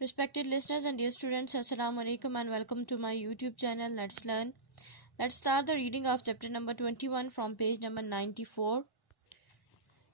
Respected listeners and dear students, Assalamu alaikum and welcome to my YouTube channel. Let's learn. Let's start the reading of chapter number 21 from page number 94.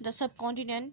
the subcontinent,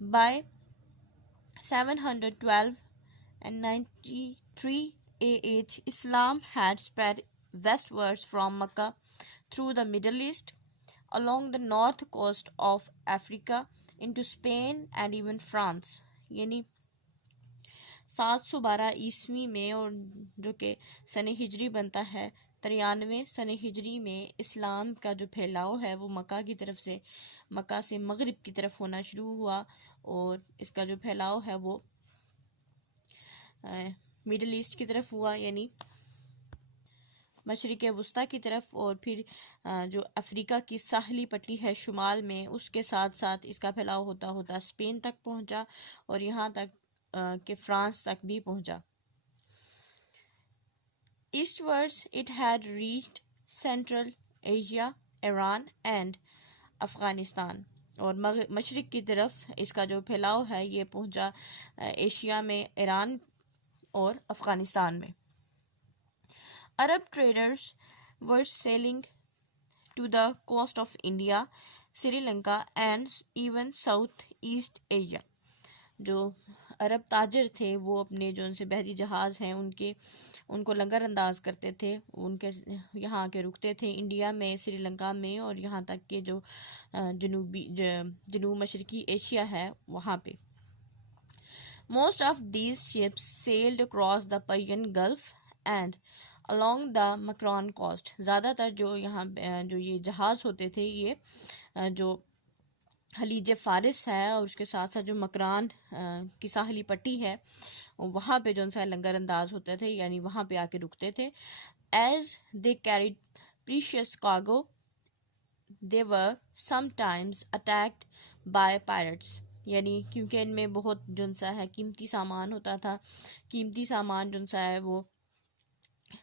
By 712 and 93 AH, Islam had spread westwards from Mecca through the Middle East, along the north coast of Africa, into Spain and even France. یعنی 712 عیسوی میں اور جو کہ سن ہجری بنتا ہے 93 سن ہجری میں اسلام کا جو پھیلاؤ ہے وہ مکہ سے مغرب کی طرف ہونا شروع ہوا، اور اس کا جو پھیلاؤ ہے وہ میڈل ایسٹ کی طرف ہوا، یعنی مشرق وسطیٰ کی طرف، اور پھر جو افریقہ کی ساحلی پٹی ہے شمال میں، اس کے ساتھ ساتھ اس کا پھیلاؤ ہوتا ہوتا اسپین تک پہنچا، اور یہاں تک کہ فرانس تک بھی پہنچا. Eastwards it had reached Central Asia, Iran and Afghanistan, اور مشرق کی طرف اس کا جو پھیلاؤ ہے یہ پہنچا ایشیا میں، ایران اور افغانستان میں. Arab traders were sailing to the coast of India, Sri Lanka and even South East Asia. جو عرب تاجر تھے وہ اپنے جو ان سے بحری جہاز ہیں ان کو لنگر انداز کرتے تھے، ان کے یہاں کے رکتے تھے انڈیا میں، سری لنکا میں، اور یہاں تک کہ جو جنوب مشرقی ایشیا ہے وہاں پہ. Most of these ships sailed across the Persian Gulf and along the Makran coast. زیادہ تر جو یہاں جو یہ جہاز ہوتے تھے یہ جو خلیج فارس ہے اور اس کے ساتھ ساتھ جو مکران کی ساحلی پٹی ہے وہاں پہ جو ان سے لنگر انداز ہوتے تھے، یعنی وہاں پہ آ کے رکتے تھے. As they carried precious cargo, they were sometimes attacked by pirates. یعنی کیونکہ ان میں بہت جو سا ہے قیمتی سامان ہوتا تھا، قیمتی سامان جو سا ہے وہ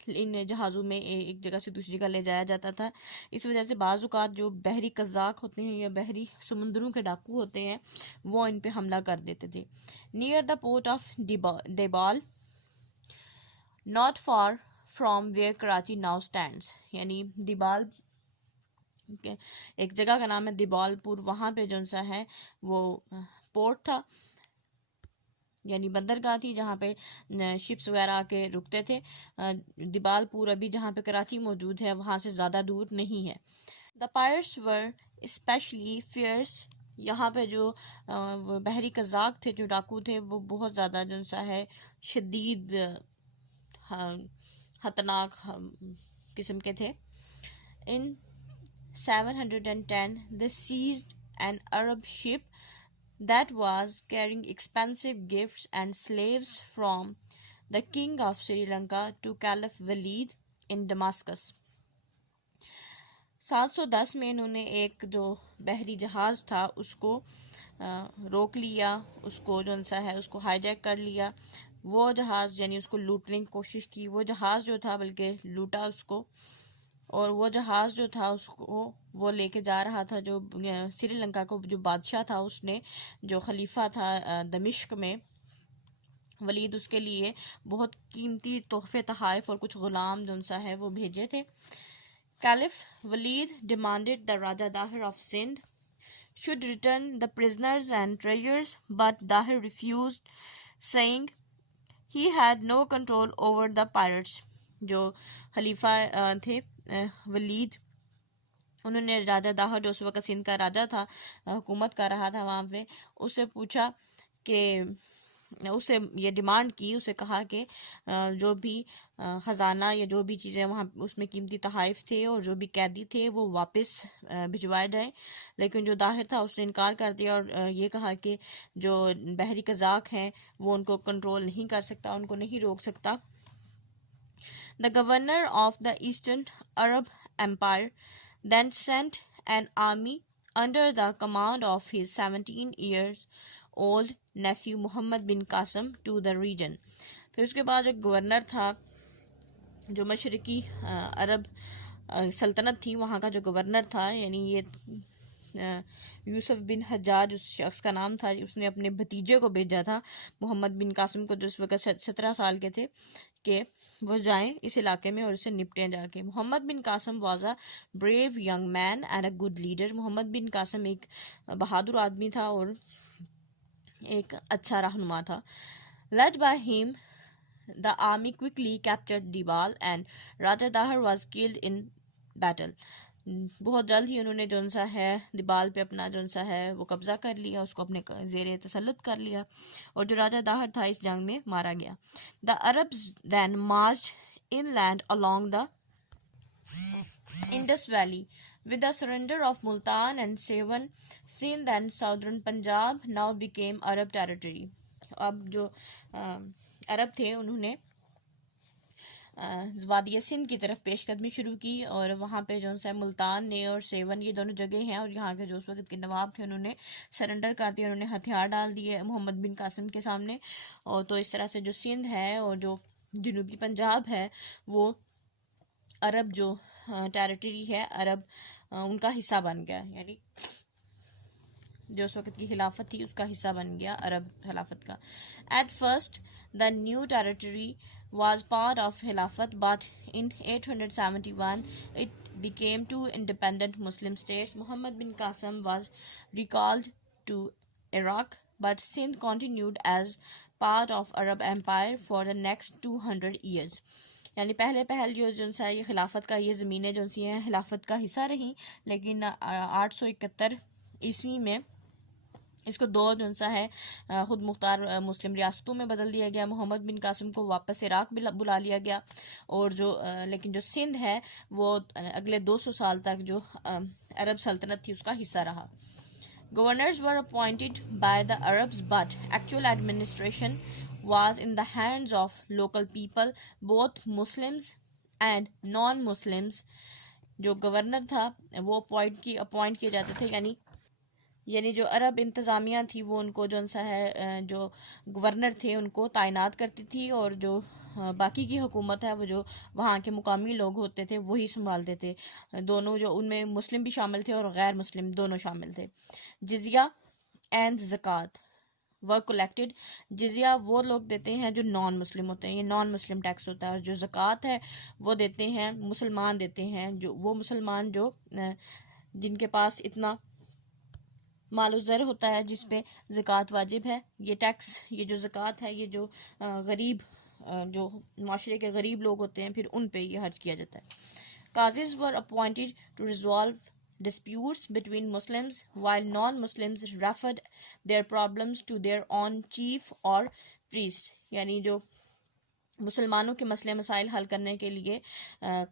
ان جہازوں میں ایک جگہ سے دوسری جگہ لے جایا جاتا تھا. اس وجہ سے بعض اوقات جو بحری قزاق ہوتے ہیں یا بحری سمندروں کے ڈاکو ہوتے ہیں وہ ان پہ حملہ کر دیتے تھے. Near the port of Debal, not far from where Karachi now stands. یعنی دیبال ایک جگہ کا نام ہے دیبال پور، وہاں پہ جو سا ہے وہ پورٹ تھا، یعنی بندرگاہ تھی جہاں پہ شپس وغیرہ آ کے رکتے تھے. دیبال پور ابھی جہاں پہ کراچی موجود ہے وہاں سے زیادہ دور نہیں ہے. The pirates were especially fierce. یہاں پہ جو بحری قزاق تھے، جو ڈاکو تھے، وہ بہت زیادہ جو سا ہے شدید خطرناک قسم کے تھے. In 710 they seized an Arab ship that was carrying expensive gifts and slaves from the king of Sri Lanka to Caliph Walid in Damascus. 710 میں انہوں نے ایک جو بحری جہاز تھا اس کو روک لیا، اس کو جو سا ہے اس کو ہائی جیک کر لیا. وہ جہاز یعنی اس کو لوٹنے کی کوشش کی، وہ جہاز جو تھا بلکہ لوٹا اس کو، اور وہ جہاز جو تھا اس کو وہ لے کے جا رہا تھا جو سری لنکا کو جو بادشاہ تھا، اس نے جو خلیفہ تھا دمشق میں ولید، اس کے لیے بہت قیمتی تحفے تحائف اور کچھ غلام جو سا ہے وہ بھیجے تھے. Caliph Walid demanded the Raja Dahir of Sindh should return the prisoners and treasures, but Dahir refused, saying he had no control over the pirates. جو خلیفہ تھے ولید، انہوں نے راجہ داہر جو اس وقت سندھ کا راجہ تھا، حکومت کر رہا تھا وہاں پہ، اسے پوچھا کہ اسے یہ ڈیمانڈ کی، اسے کہا کہ جو بھی خزانہ یا جو بھی چیزیں وہاں اس میں قیمتی تحائف تھے اور جو بھی قیدی تھے وہ واپس بھجوائے جائیں. لیکن جو داہر تھا اس نے انکار کر دیا اور یہ کہا کہ جو بحری قزاق ہیں وہ ان کو کنٹرول نہیں کر سکتا، ان کو نہیں روک سکتا. The governor of the Eastern Arab Empire then sent an army under the command of his 17-year-old nephew Muhammad bin Qasim to the region. پھر اس کے بعد ایک گورنر تھا جو مشرقی عرب سلطنت تھی، وہاں کا جو گورنر تھا، یعنی یہ یوسف بن حجاج اس شخص کا نام تھا، اس نے اپنے بھتیجے کو بھیجا تھا محمد بن قاسم کو، جو اس وقت 17 سال کے تھے، کہ وہ جائیں اس علاقے میں اور اسے نپٹیں جا کے. Muhammad bin Qasim was a brave young man and a good leader. Muhammad bin Qasim ایک بہادر آدمی تھا اور ایک اچھا رہنما تھا. Led by him, the army quickly captured Dibal and Raja Dahar was killed in battle. بہت جلد ہی انہوں نے جون سا ہے دیبال پہ اپنا جون سا ہے وہ قبضہ کر لیا، اس کو اپنے زیر تسلط کر لیا، اور جو راجہ داہر تھا اس جنگ میں مارا گیا. The Arabs then marched inland along the Indus Valley. With the surrender of Multan and Sevan, Sindh and southern Punjab now became Arab territory. اب جو عرب تھے انہوں نے وادی سندھ کی طرف پیش قدمی شروع کی، اور وہاں پہ جو ہے ملتان نے اور سیون یہ دونوں جگہ ہیں، اور یہاں کے جو اس وقت کے نواب تھے انہوں نے سرنڈر کر دیا، انہوں نے ہتھیار ڈال دیے محمد بن قاسم کے سامنے. اور تو اس طرح سے جو سندھ ہے اور جو جنوبی پنجاب ہے وہ عرب جو ٹیریٹری ہے عرب ان کا حصہ بن گیا، یعنی جو اس وقت کی خلافت تھی اس کا حصہ بن گیا عرب خلافت کا. At first the new territory was part of Khilafat, but in 871 it became two independent Muslim states. Muhammad bin Qasim was recalled to Iraq, but Sindh continued as part of Arab Empire for the next 200 years. یعنی پہل جو سا یہ خلافت کا یہ زمینیں جو سی ہیں خلافت کا حصہ رہیں، لیکن 871 عیسوی میں اس کو دو جو سا ہے خود مختار مسلم ریاستوں میں بدل دیا گیا. محمد بن قاسم کو واپس عراق بلا لیا گیا، اور جو لیکن جو سندھ ہے وہ اگلے 200 سال تک جو عرب سلطنت تھی اس کا حصہ رہا. Governors were appointed by the Arabs, but actual administration was in the hands of local people, both Muslims and non-Muslims. جو گورنر تھا وہ اپوائنٹ کیے جاتے تھے، یعنی جو عرب انتظامیہ تھی وہ ان کو جو سا ہے جو گورنر تھے ان کو تعینات کرتی تھی، اور جو باقی کی حکومت ہے وہ جو وہاں کے مقامی لوگ ہوتے تھے وہی سنبھالتے تھے. دونوں جو ان میں مسلم بھی شامل تھے اور غیر مسلم دونوں شامل تھے. جزیہ اینڈ زکوٰۃ ور کلیکٹڈ. جزیہ وہ لوگ دیتے ہیں جو نان مسلم ہوتے ہیں، یہ نان مسلم ٹیکس ہوتا ہے، اور جو زکوٰۃ ہے وہ دیتے ہیں مسلمان دیتے ہیں، جو وہ مسلمان جو جن کے پاس اتنا مال و زر ہوتا ہے جس پہ زکوٰۃ واجب ہے. یہ ٹیکس یہ جو زکوٰۃ ہے یہ جو غریب جو معاشرے کے غریب لوگ ہوتے ہیں پھر ان پہ یہ خرچ کیا جاتا ہے. Qazis were appointed to resolve disputes between Muslims, while non-Muslims referred their problems to their own chief or priest. یعنی جو مسلمانوں کے مسئلے مسائل حل کرنے کے لیے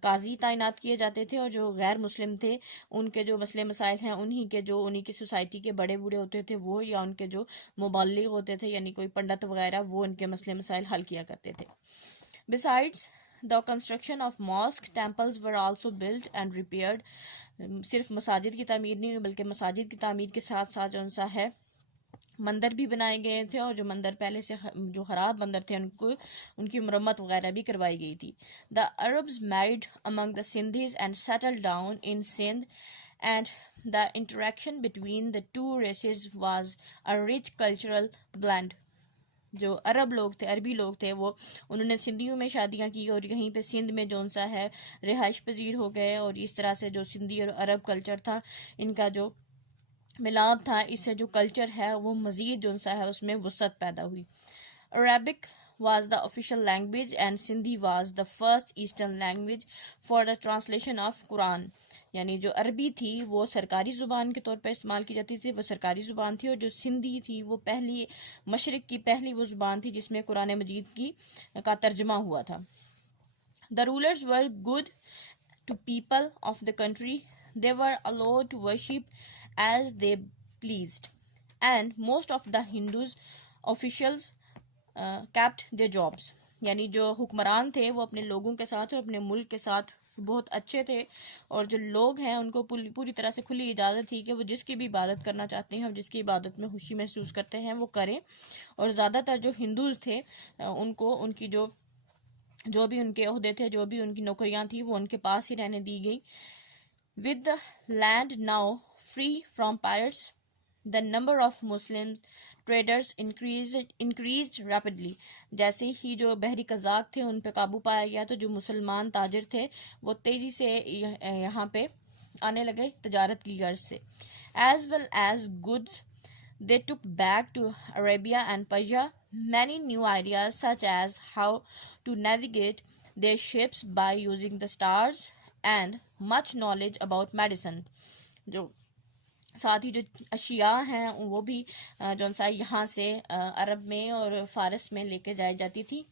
قاضی تعینات کیے جاتے تھے، اور جو غیر مسلم تھے ان کے جو مسئلے مسائل ہیں انہی کی سوسائٹی کے بڑے بوڑھے ہوتے تھے وہ، یا ان کے جو مبلغ ہوتے تھے یعنی کوئی پنڈت وغیرہ، وہ ان کے مسئلے مسائل حل کیا کرتے تھے. Besides the construction of mosque, temples were also built and repaired. صرف مساجد کی تعمیر نہیں بلکہ مساجد کی تعمیر کے ساتھ ساتھ جو سا ہے مندر بھی بنائے گئے تھے، اور جو مندر پہلے سے جو خراب مندر تھے ان کی مرمت وغیرہ بھی کروائی گئی تھی. The Arabs married among the Sindhis and settled down in Sindh, and the interaction between the two races was a rich cultural blend. جو عرب لوگ تھے عربی لوگ تھے وہ انہوں نے سندھیوں میں شادیاں کی، اور یہیں پہ سندھ میں جو سا ہے رہائش پذیر ہو گئے، اور اس طرح سے جو سندھی اور عرب کلچر تھا ان کا جو ملاپ تھا، اس سے جو کلچر ہے وہ مزید جو سا ہے اس میں وسعت پیدا ہوئی. Arabic was the official language and Sindhi was the first Eastern language for the translation of Quran. یعنی جو عربی تھی وہ سرکاری زبان کے طور پر استعمال کی جاتی تھی، وہ سرکاری زبان تھی، اور جو سندھی تھی وہ مشرق کی پہلی وہ زبان تھی جس میں قرآن مجید کا ترجمہ ہوا تھا. The rulers were good to people of the country. They were allowed to worship as they pleased, and most of the Hindus officials kept their jobs. یعنی جو حکمران تھے وہ اپنے لوگوں کے ساتھ اور اپنے ملک کے ساتھ بہت اچھے تھے، اور جو لوگ ہیں ان کو پوری طرح سے کھلی اجازت تھی کہ وہ جس کی بھی عبادت کرنا چاہتے ہیں اور جس کی عبادت میں خوشی محسوس کرتے ہیں وہ کریں. اور زیادہ تر جو ہندوز تھے ان کو ان کی جو بھی ان کے عہدے تھے جو بھی ان کی نوکریاں تھیں وہ ان کے پاس ہی رہنے دی گئی. With the land now free from pirates, the number of Muslim traders increased rapidly. جیسے ہی جو بحری قزاق تھے ان پہ قابو پایا گیا تو جو مسلمان تاجر تھے وہ تیزی سے یہاں پہ آنے لگے تجارت کی غرض سے. As well as goods they took back to Arabia and Persia, many new ideas such as how to navigate their ships by using the stars and much knowledge about medicine. جو ساتھ ہی جو اشیاء ہیں وہ بھی جو سا یہاں سے عرب میں اور فارس میں لے کے جائی جاتی تھی.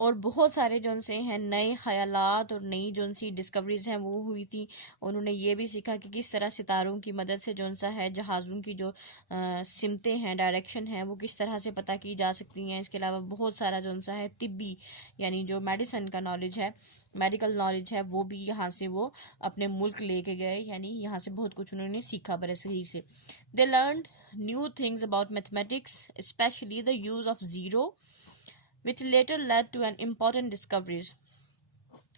اور بہت سارے جو سے ہیں نئے خیالات اور نئی جو سی ڈسکوریز ہیں وہ ہوئی تھی. انہوں نے یہ بھی سیکھا کہ کس طرح ستاروں کی مدد سے جو سا ہے جہازوں کی جو سمتیں ہیں ڈائریکشن ہیں وہ کس طرح سے پتہ کی جا سکتی ہیں. اس کے علاوہ بہت سارا جو سا ہے طبی یعنی جو میڈیسن کا نالج ہے میڈیکل نالج ہے وہ بھی یہاں سے وہ اپنے ملک لے کے گئے. یعنی یہاں سے بہت کچھ انہوں نے سیکھا برصغیر سے. They learned new things about mathematics, especially the use of zero, which later led to an important discoveries.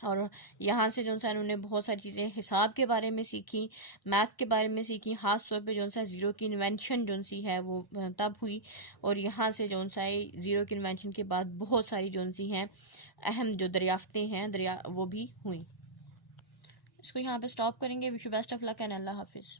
اور یہاں سے جو سا انہوں نے بہت ساری چیزیں حساب کے بارے میں سیکھی, میتھ کے بارے میں سیکھی. خاص طور پہ جو سا زیرو کی انوینشن جو سی ہے وہ تب ہوئی, اور یہاں سے جو سا زیرو کی انوینشن کے بعد بہت ساری جو سی ہیں اہم جو دریافتیں ہیں وہ بھی ہوئیں. اس کو یہاں پہ سٹاپ کریں گے. Wish you best of luck and Allah حافظ.